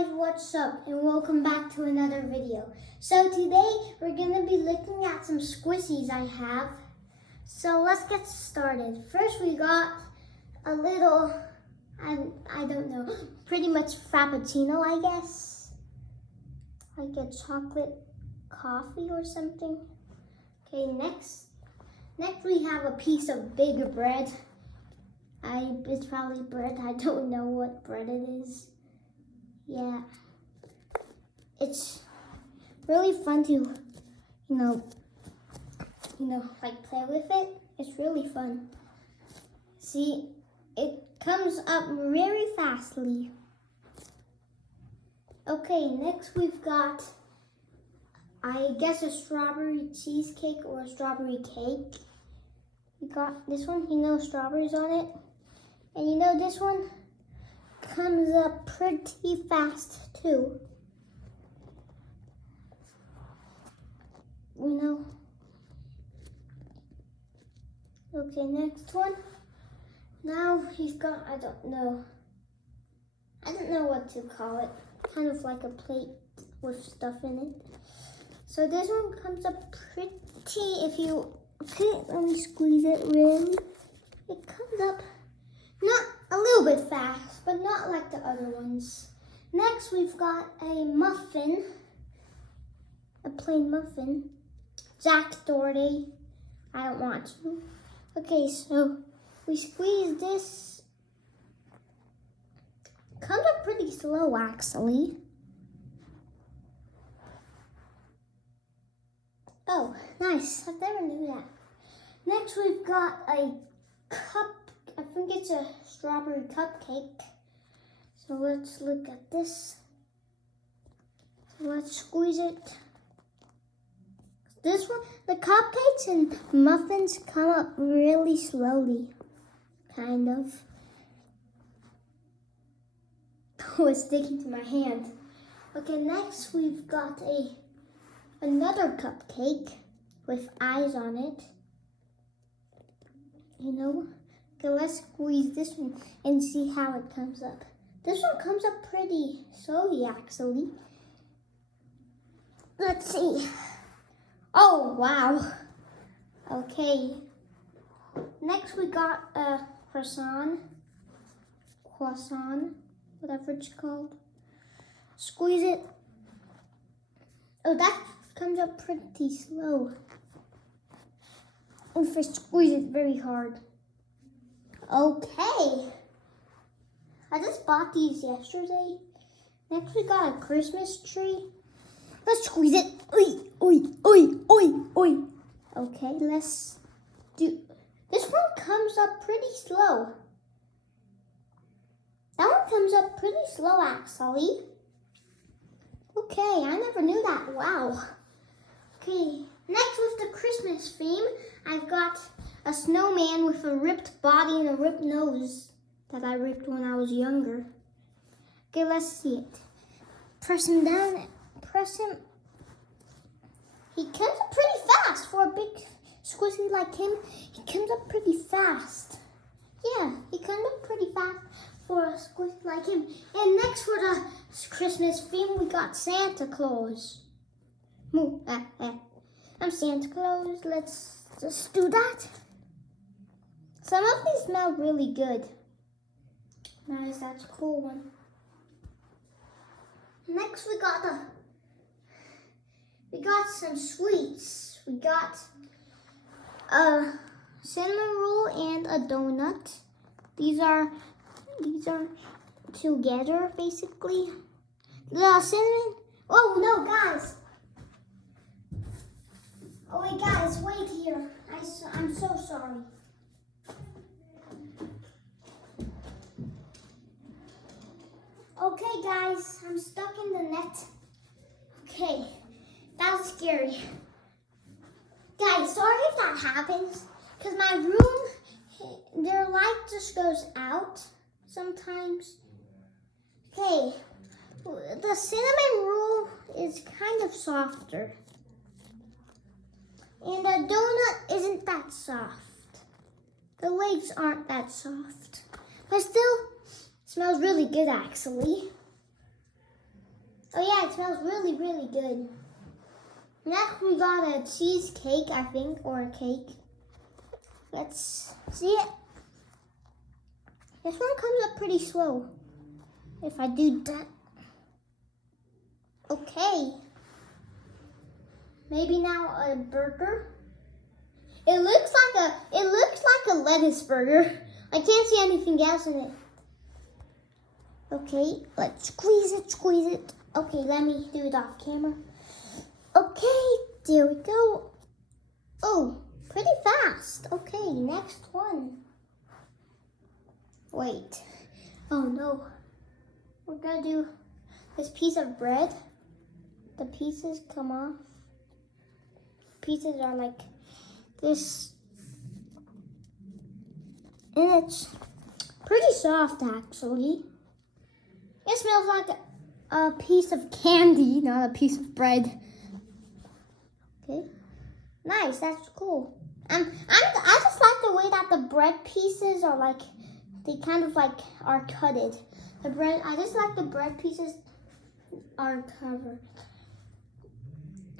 guys, what's up and welcome back to another video. So today we're going to be looking at some squishies I have. So let's get started. First we got a little, I don't know, pretty much Frappuccino I guess. Like a chocolate coffee or something. Okay, next we have a piece of big bread. It's probably bread. I don't know what bread it is. Yeah. It's really fun to, like play with it. It's really fun. See, it comes up very fastly. Okay, next we've got, I guess, a strawberry cheesecake or a strawberry cake. We got this one, strawberries on it. And this one comes up pretty fast too. Okay, next one. Now he's got, I don't know what to call it. Kind of like a plate with stuff in it. So this one comes up pretty, let me squeeze it really. It comes up not a little bit fast, but not like the other ones. Next, we've got a muffin, a plain muffin. Jack Doherty, I don't want to. Okay, so we squeeze this. Comes up pretty slow, actually. Oh, nice. I never knew that. Next, we've got a cup. I think it's a strawberry cupcake. So let's look at this. So let's squeeze it. This one, the cupcakes and muffins come up really slowly, kind of. Oh, it's sticking to my hand. Okay, next we've got another cupcake with eyes on it. Okay, let's squeeze this one and see how it comes up. This one comes up pretty slowly, actually. Let's see. Oh, wow. Okay. Next, we got a croissant, whatever it's called. Squeeze it. Oh, that comes up pretty slow. If I squeeze it very hard. Okay. I just bought these yesterday. Next we got a Christmas tree. Let's squeeze it. Oi, oi, oi, oi, oi. Okay, let's do. This one comes up pretty slow. That one comes up pretty slow, actually. Okay, I never knew that. Wow. Okay, next with the Christmas theme, I've got a snowman with a ripped body and a ripped nose that I ripped when I was younger. Okay, let's see it. Press him down, press him. He comes up pretty fast for a big squishy like him. He comes up pretty fast. Yeah, he comes up pretty fast for a squishy like him. And next for the Christmas theme, we got Santa Claus. I'm Santa Claus. Let's just do that. Some of these smell really good. Nice, that's a cool one. Next we got some sweets. We got a cinnamon roll and a donut. These are together basically. The cinnamon. Oh no, guys. Oh wait, guys, wait here. I'm so sorry. Okay, guys, I'm stuck in the net. Okay, that was scary. Guys, sorry if that happens, because my room, their light just goes out sometimes. Okay, the cinnamon roll is kind of softer. And the donut isn't that soft. The legs aren't that soft. But still, smells really good, actually. smells really, really good. Next, we got a cheesecake, I think, or a cake. Let's see it. This one comes up pretty slow. If I do that. Okay. Maybe now a burger. It looks like a lettuce burger. I can't see anything else in it. Okay, let's squeeze it. Okay, let me do it off camera. Okay, there we go. Oh, pretty fast. Okay, next one. Wait. Oh no. We're gonna do this piece of bread. The pieces come off. Pieces are like this. And it's pretty soft actually. It smells like a piece of candy, not a piece of bread. Okay. Nice, that's cool. I just like the way that the bread pieces are like, they kind of like are cutted. I just like the bread pieces are covered.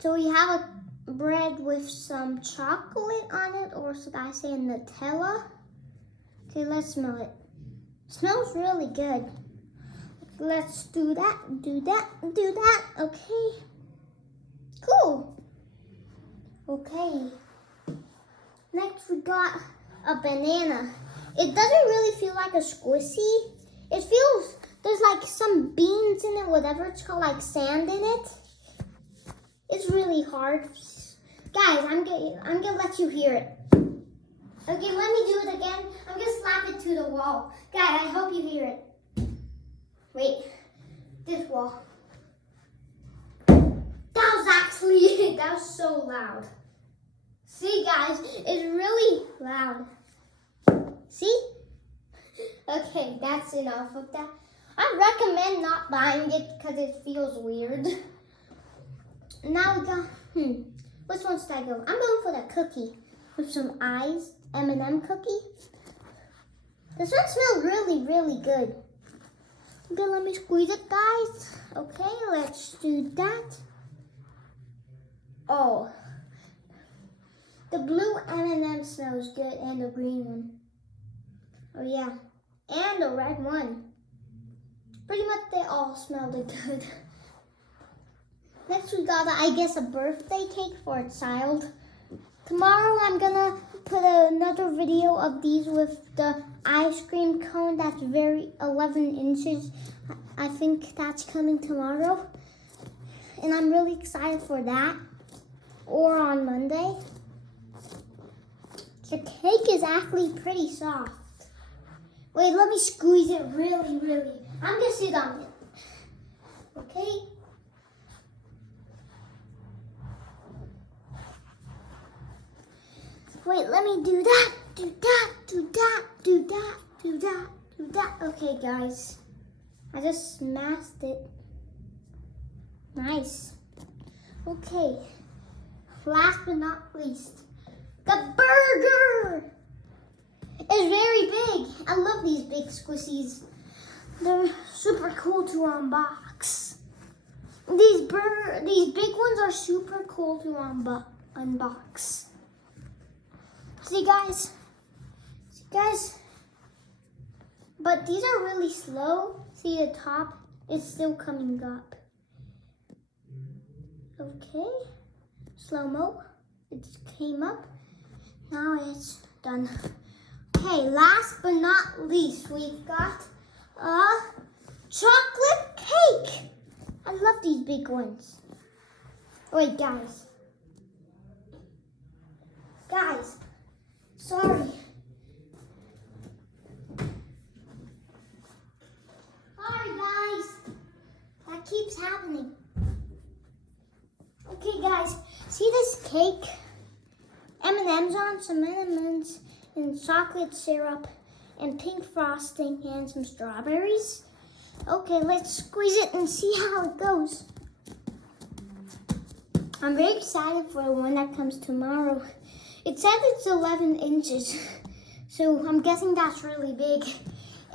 So we have a bread with some chocolate on it, or should I say Nutella? Okay, let's smell it. Smells really good. Let's do that. Okay. Cool. Okay. Next we got a banana. It doesn't really feel like a squishy. It feels, there's like some beans in it, whatever it's called, like sand in it. It's really hard. Guys, I'm gonna let you hear it. Okay, let me do it again. I'm gonna slap it to the wall. Guys, I hope you hear it. Wait, this wall. That was so loud. See guys, it's really loud. See? Okay, that's enough of that. I recommend not buying it because it feels weird. Now we got, which one should I go? I'm going for the cookie with some eyes, M&M cookie. This one smells really, really good. Okay, let me squeeze it, guys. Okay, let's do that. Oh, the blue M&M smells good, and the green one. Oh yeah, and the red one. Pretty much they all smelled good. Next we got, I guess, a birthday cake for a child. Tomorrow I'm gonna put another video of these with the ice cream cone that's very 11 inches. I think that's coming tomorrow. And I'm really excited for that. Or on Monday. The cake is actually pretty soft. Wait, let me squeeze it really, really. I'm gonna sit on it. Okay? Wait, let me do that. Do that. Okay, guys. I just smashed it. Nice. Okay. Last but not least, the burger. It's very big. I love these big squissies. They're super cool to unbox. These big ones are super cool to unbox. See guys, but these are really slow. See the top, it's still coming up. Okay, slow-mo, it came up. Now it's done. Okay, last but not least, we've got a chocolate cake. I love these big ones. Wait, guys, sorry. Sorry, guys. That keeps happening. Okay, guys. See this cake? M&M's on, some M&M's and chocolate syrup and pink frosting and some strawberries. Okay, let's squeeze it and see how it goes. I'm very excited for the one that comes tomorrow. It said it's 11 inches, so I'm guessing that's really big.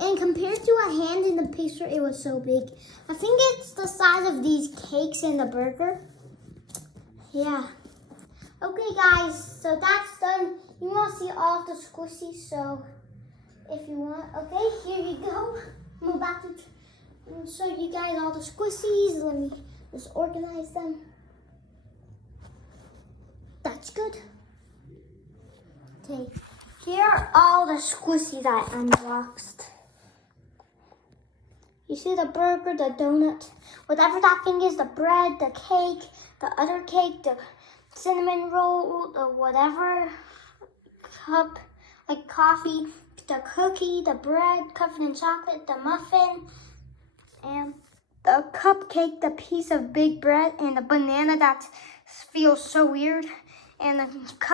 And compared to a hand in the picture, it was so big. I think it's the size of these cakes in the burger. Yeah. Okay, guys, so that's done. You want to see all of the squishies, so if you want, okay, here you go. I'm about to show you guys all the squishies. Let me just organize them. That's good. Okay, here are all the squishies I unboxed. You see the burger, the donut, whatever that thing is, the bread, the cake, the other cake, the cinnamon roll, the whatever cup, like coffee, the cookie, the bread covered in chocolate, the muffin, and the cupcake, the piece of big bread, and the banana that feels so weird, and the